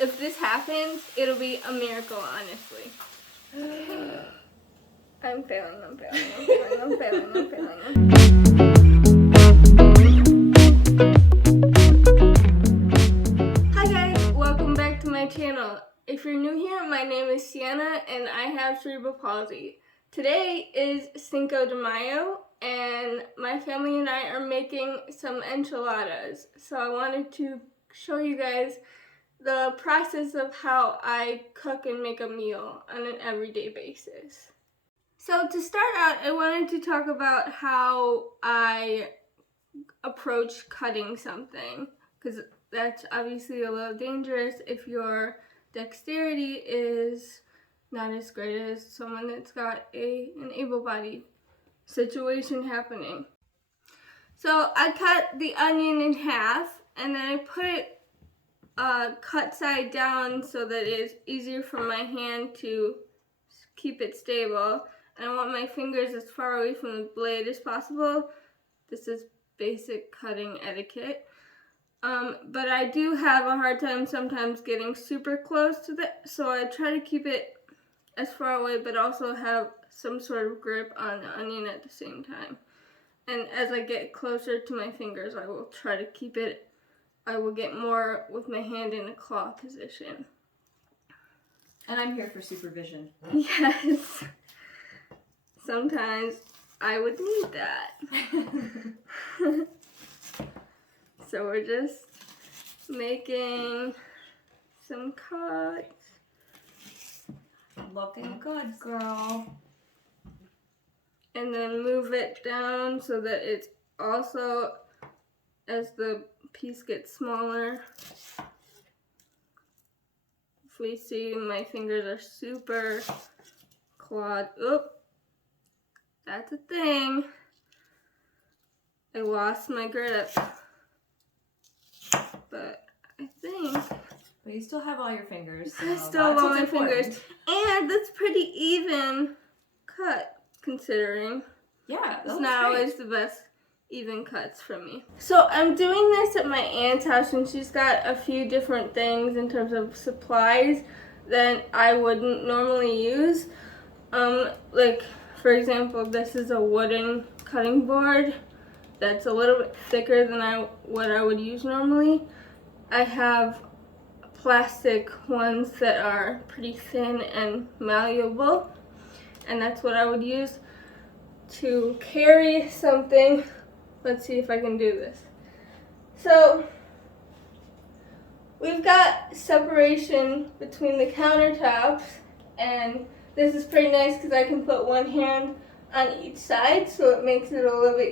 if this happens, it'll be a miracle, honestly. I'm failing. Hi guys, welcome back to my channel. If you're new here, my name is Sienna and I have cerebral palsy. Today is Cinco de Mayo and my family and I are making some enchiladas. So I wanted to show you guys the process of how I cook and make a meal on an everyday basis. So to start out, I wanted to talk about how I approach cutting something, because that's obviously a little dangerous if your dexterity is not as great as someone that's got an able-bodied situation happening. So I cut the onion in half and then I put it cut side down so that it's easier for my hand to keep it stable. And I want my fingers as far away from the blade as possible. This is basic cutting etiquette. But I do have a hard time sometimes getting super close to it, so I try to keep it as far away but also have some sort of grip on the onion at the same time. And as I get closer to my fingers, I will try to keep it, I will get more with my hand in a claw position. And I'm here for supervision. Yes. Sometimes I would need that. So we're just making some cuts. Looking good, girl. And then move it down so that it's also, as the piece gets smaller. If we see, my fingers are super clawed. Oop, that's a thing. I lost my grip. But I think... But you still have all your fingers. So I still have all my fingers. And that's pretty even cut, considering. Yeah, it's not always the best even cuts for me. So I'm doing this at my aunt's house, and she's got a few different things in terms of supplies that I wouldn't normally use. Like, for example, this is a wooden cutting board that's a little bit thicker than what I would use normally. I have plastic ones that are pretty thin and malleable, and that's what I would use to carry something. Let's see if I can do this. So we've got separation between the countertops, and this is pretty nice because I can put one hand on each side, so it makes it a little bit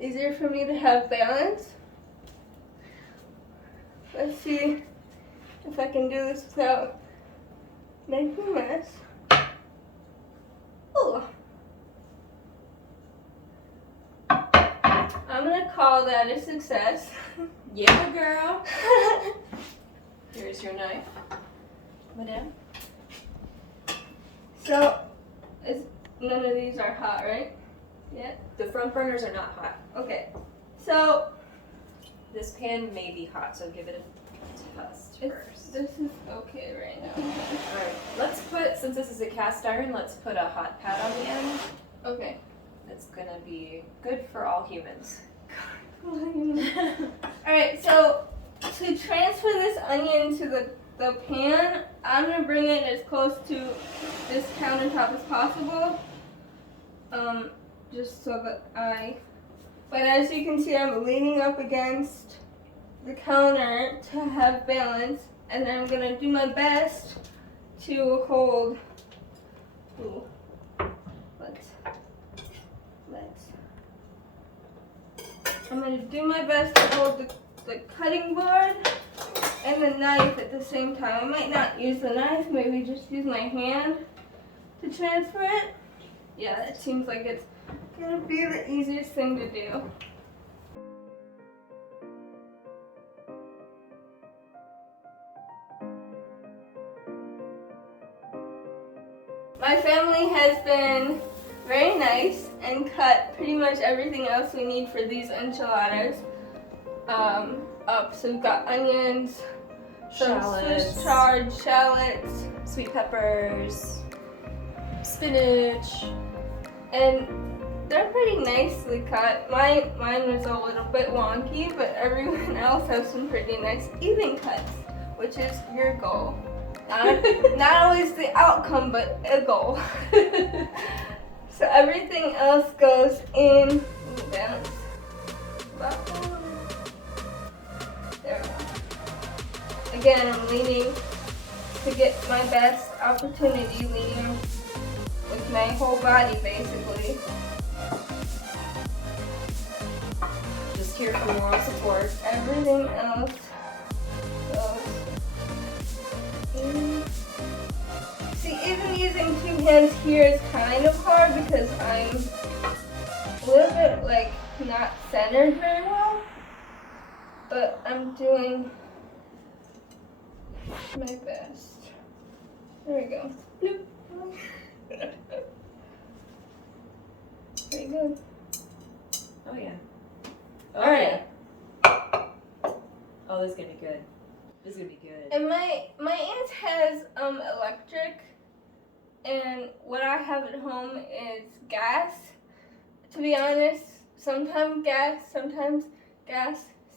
easier for me to have balance. Let's see if I can do this without making a mess. Ooh. I'm gonna call that a success. Yeah, girl. Here's your knife, madame. So, none of these are hot, right? Yeah. The front burners are not hot. Okay. So this pan may be hot, so give it a test first. This is okay right now. Alright, let's put, since this is a cast iron, let's put a hot pad on the end. Okay. It's gonna be good for all humans. Alright, so to transfer this onion to the pan, I'm gonna bring it as close to this countertop as possible. Just so that but as you can see, I'm leaning up against the counter to have balance, and I'm gonna do my best to hold. Ooh. I'm gonna do my best to hold the cutting board and the knife at the same time. I might not use the knife, maybe just use my hand to transfer it. Yeah, it seems like it's gonna be the easiest thing to do. My family has been very nice and cut pretty much everything else we need for these enchiladas up. So we've got onions, some shallots, Swiss chard, shallots, sweet peppers, spinach. and they're pretty nicely cut. Mine was a little bit wonky, but everyone else has some pretty nice even cuts, which is your goal. Not always the outcome, but a goal. So everything else goes in. Balance. There we go. Again, I'm leaning to get my best opportunity, leaning with my whole body basically. Just here for moral support. Everything else goes in. See, even using two hands here is kind of hard because I'm a little bit like not centered very well, but I'm doing my best. There we go. Bloop. Pretty good. Oh yeah. All right. Oh, this is gonna be good. This is gonna be good. And my aunt has electric, and what I have at home is gas. To be honest, sometimes gas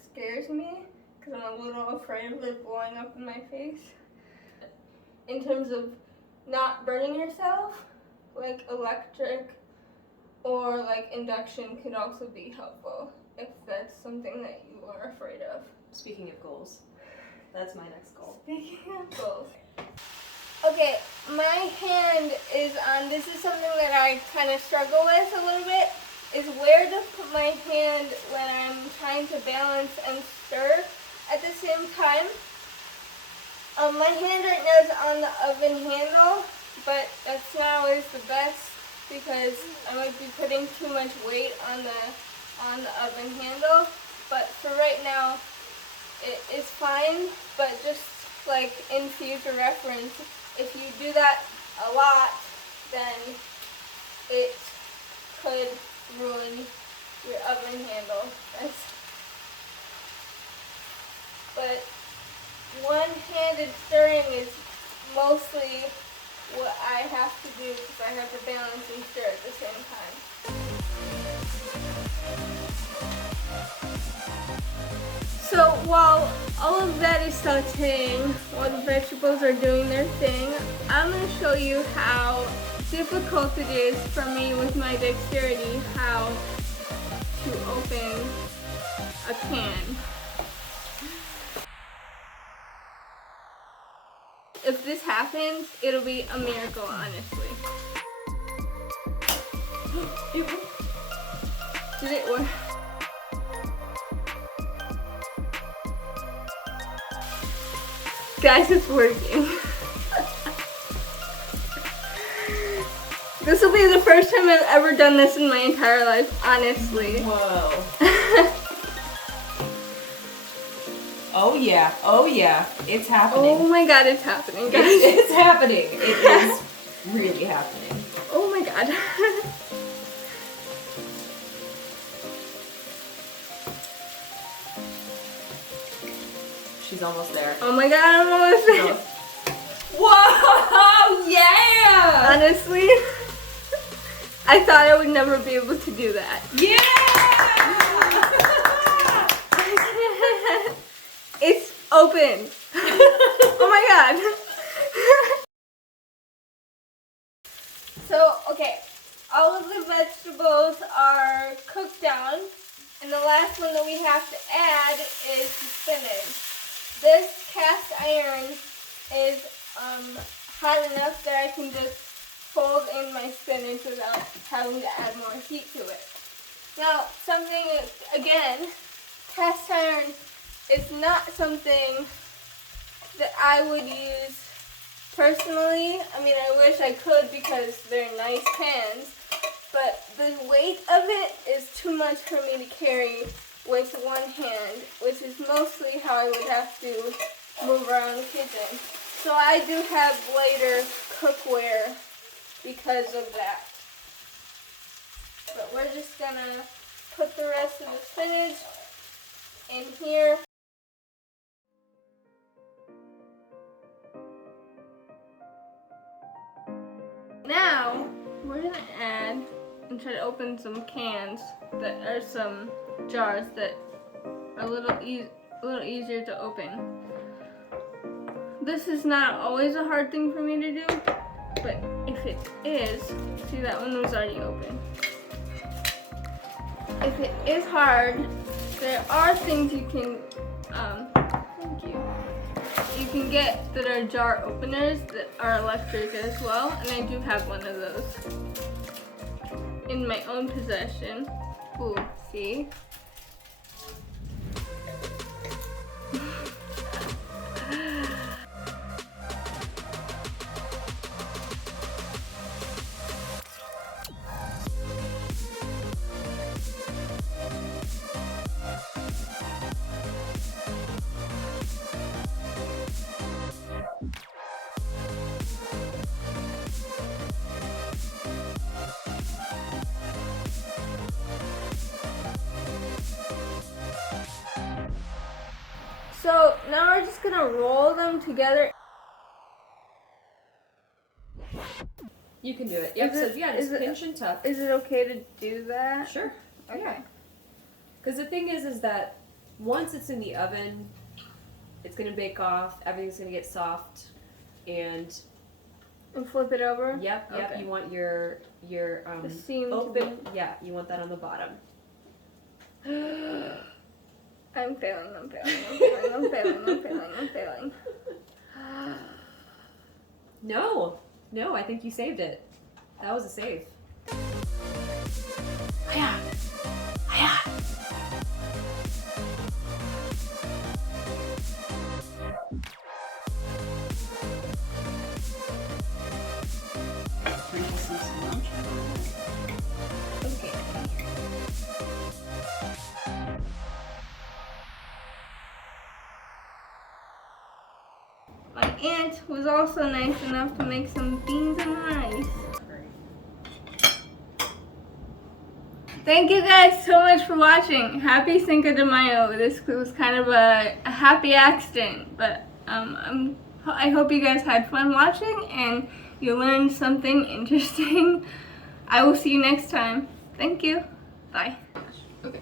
scares me because I'm a little afraid of it blowing up in my face. In terms of not burning yourself, like electric or like induction could also be helpful if that's something that you are afraid of. Speaking of goals, that's my next goal. Speaking of goals. Okay, my hand is on, this is something that I kind of struggle with a little bit, is where to put my hand when I'm trying to balance and stir at the same time. My hand right now is on the oven handle, but that's not always the best because I might be putting too much weight on the oven handle. But for right now, it is fine, but just like in future reference, if you do that a lot, then it could ruin your oven handle. But one-handed stirring is mostly what I have to do because I have to balance and stir at the same time. So while all of that is sauteing, while the vegetables are doing their thing, I'm going to show you how difficult it is for me with my dexterity how to open a can. If this happens, it'll be a miracle, honestly. Did it work? Guys, it's working. This will be the first time I've ever done this in my entire life, honestly. Whoa. Oh yeah, it's happening. Oh my god, it's happening, guys. It's happening. It is really happening. Oh my god. She's almost there. Oh my god, I'm almost there. Whoa! Yeah! Honestly, I thought I would never be able to do that. Yeah! It's open. Oh my god. So, okay, all of the vegetables are cooked down, and the last one that we have to add is the spinach. This cast iron is hot enough that I can just fold in my spinach without having to add more heat to it. Now, something, again, cast iron is not something that I would use personally. I mean, I wish I could because they're nice pans, but the weight of it is too much for me to carry with one hand, which is mostly how I would have to move around the kitchen. So I do have lighter cookware because of that. But we're just gonna put the rest of the spinach in here. Now, we're gonna add and try to open some cans that are some jars that are a little easier to open. This is not always a hard thing for me to do, but if it is, see that one was already open. If it is hard, there are things you can, you can get that are jar openers that are electric as well, and I do have one of those in my own possession. Ooh, see? So now we're just gonna roll them together. You can do it. Yep. So yeah, just pinch and tuck. Is it okay to do that? Sure. Okay. Yeah. Because the thing is that once it's in the oven, it's gonna bake off. Everything's gonna get soft, and flip it over. Yep. Okay. You want your the seam open. Yeah, you want that on the bottom. I'm failing. No, I think you saved it. That was a save. Hiya. Okay. My aunt was also nice enough to make some beans and rice. Thank you guys so much for watching. Happy Cinco de Mayo. This was kind of a happy accident, but I hope you guys had fun watching and you learned something interesting. I will see you next time. Thank you. Bye. Okay.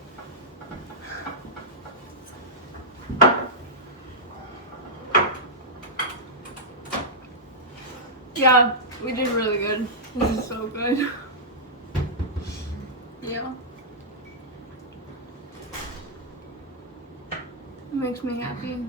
Yeah, we did really good. This is so good. Yeah. It makes me happy.